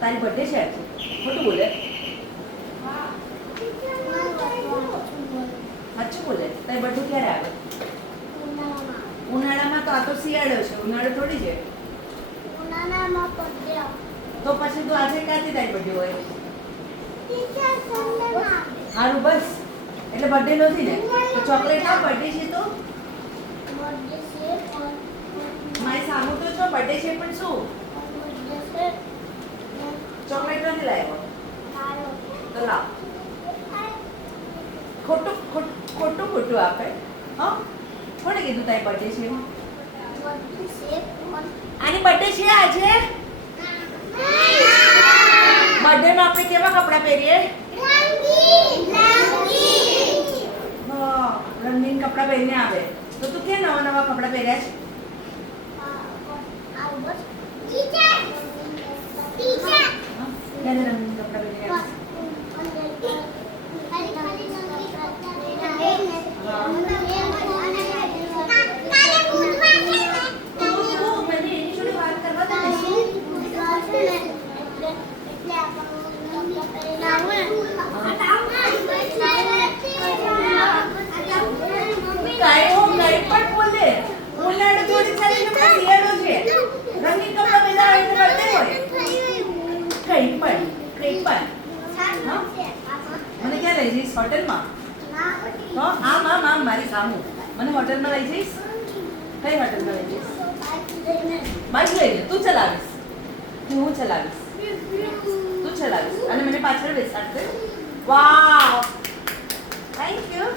તારી બર્થડે છે આજે? ખોટું બોલે? સાચું બોલે? તારી બર્થડે ક્યારે આવે? ઉનાળામાં. તો આ તો શિયાળો છે, ઉનાળો થોડી છે. તો પછી તું આજે ક્યાંથી તારી બર્થડે હોય? સારું બસ, એટલે બર્થડે નથી ને? તો ચોકલેટ આ બર્થડે છે તો મારી સામુ તો છો બર્થડે છે પણ શું ચોકલેટ નથી લાવ્યો? તો લાવ. ખોટું ખોટું ખોટું આપે. હા, કોણે કીધું તારી બર્થડે છે? આની બર્થડે છે આજે? બર્થડે માં આપણે કેવા કપડાં પહેરીએ? હા, રંગીન કપડાં પહેરીને આવે. તો તું કેમ નવા નવા કપડાં પહેર્યા છે? ક્યારે રંગીન કપડાં પહેર્યા? મને ક્યાં લઈ જઈશ? હોટલમાં? આમ મારી સામુ. મને હોટલમાં લઈ જઈશ? કઈ હોટલમાં લઈ જઈશ? બાઈક લઈ લે. તું ચલાવીશ કે હું ચલાવીશ? તું ચલાવીશ અને મને પાછળ બેસાડશે. વાવ, થેન્ક યુ.